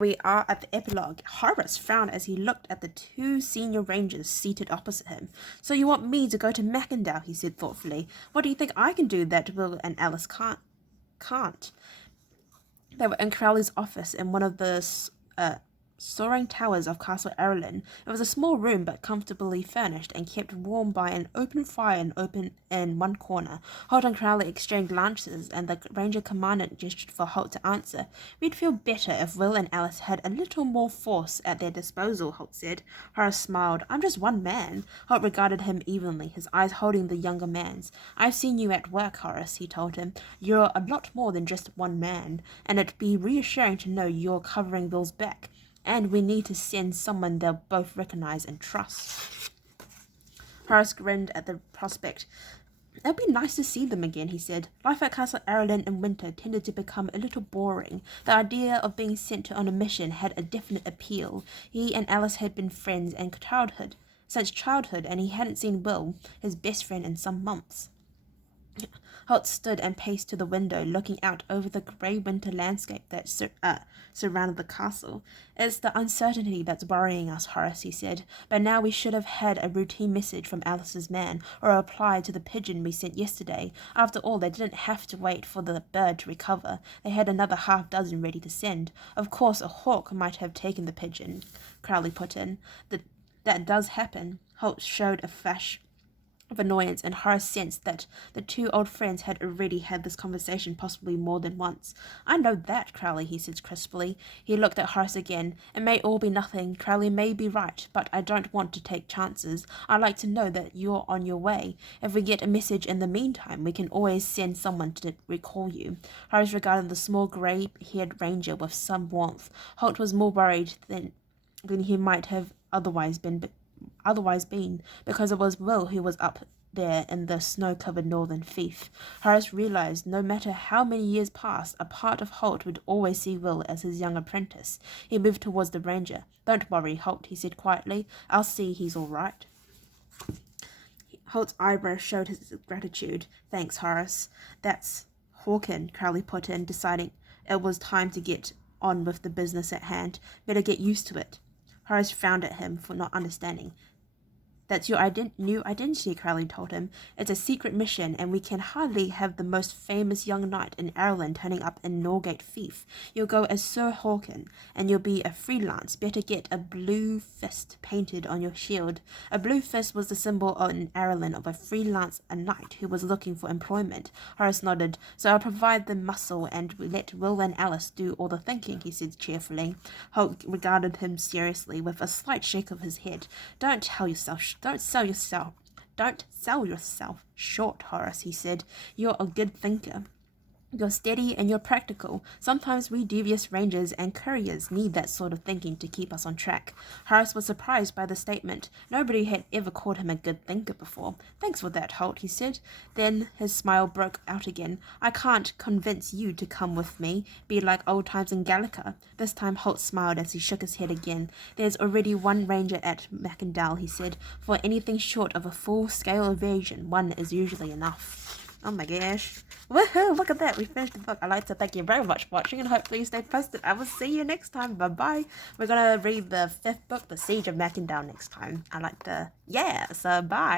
We are at the epilogue. Horace frowned as he looked at the two senior rangers seated opposite him. So you want me to go to Mackendale, he said thoughtfully. What do you think I can do that Will and Alice can't? They were in Crowley's office in one of the soaring towers of Castle Arelyn. It was a small room but comfortably furnished and kept warm by an open fire in one corner. Holt and Crowley exchanged glances, and the Ranger Commandant gestured for Holt to answer. We'd feel better if Will and Alice had a little more force at their disposal, Holt said. Horace smiled. I'm just one man. Holt regarded him evenly, his eyes holding the younger man's. I've seen you at work, Horace, he told him. You're a lot more than just one man, and it'd be reassuring to know you're covering Will's back. And we need to send someone they'll both recognize and trust. Horace grinned at the prospect. It'll be nice to see them again, he said. Life at Castle Arelyn in winter tended to become a little boring. The idea of being sent on a mission had a definite appeal. He and Alice had been friends since childhood, and he hadn't seen Will, his best friend, in some months. Holt stood and paced to the window, looking out over the grey winter landscape that surrounded the castle. It's the uncertainty that's worrying us, Horace, he said. By now we should have had a routine message from Alice's man, or a reply to the pigeon we sent yesterday. After all, they didn't have to wait for the bird to recover. They had another half-dozen ready to send. Of course, a hawk might have taken the pigeon, Crowley put in. That does happen. Holt showed a flash of annoyance, and Horace sensed that the two old friends had already had this conversation possibly more than once. I know that, Crowley, he said crisply. He looked at Horace again. It may all be nothing. Crowley may be right, but I don't want to take chances. I like to know that you're on your way. If we get a message in the meantime, we can always send someone to recall you. Horace regarded the small grey-haired ranger with some warmth. Holt was more worried than he might have otherwise been, because it was Will who was up there in the snow-covered northern fief. Horace realized no matter how many years passed, a part of Holt would always see Will as his young apprentice. He moved towards the ranger. Don't worry, Holt, he said quietly. I'll see he's all right. Holt's eyebrows showed his gratitude. Thanks, Horace. That's Hawken, Crowley put in, deciding it was time to get on with the business at hand. Better get used to it. Horace frowned at him for not understanding. That's your new identity, Crowley told him. It's a secret mission, and we can hardly have the most famous young knight in Ireland turning up in Norgate Fief. You'll go as Sir Hawken, and you'll be a freelance. Better get a blue fist painted on your shield. A blue fist was the symbol in Ireland of a knight who was looking for employment. Horace nodded. So I'll provide the muscle and let Will and Alice do all the thinking, he said cheerfully. Holt regarded him seriously with a slight shake of his head. Don't sell yourself short, Horace, he said. You're a good thinker. You're steady and you're practical. Sometimes we devious rangers and couriers need that sort of thinking to keep us on track. Horace was surprised by the statement. Nobody had ever called him a good thinker before. Thanks for that, Holt, he said. Then his smile broke out again. I can't convince you to come with me. Be like old times in Gallica. This time Holt smiled as he shook his head again. There's already one ranger at Mackendale, he said. For anything short of a full-scale invasion, one is usually enough. Oh my gosh. Woohoo! Look at that. We finished the book. I'd like to thank you very much for watching, and hopefully you stay posted. I will see you next time. Bye-bye. We're going to read the 5th book, The Siege of Mackendale, next time. So bye.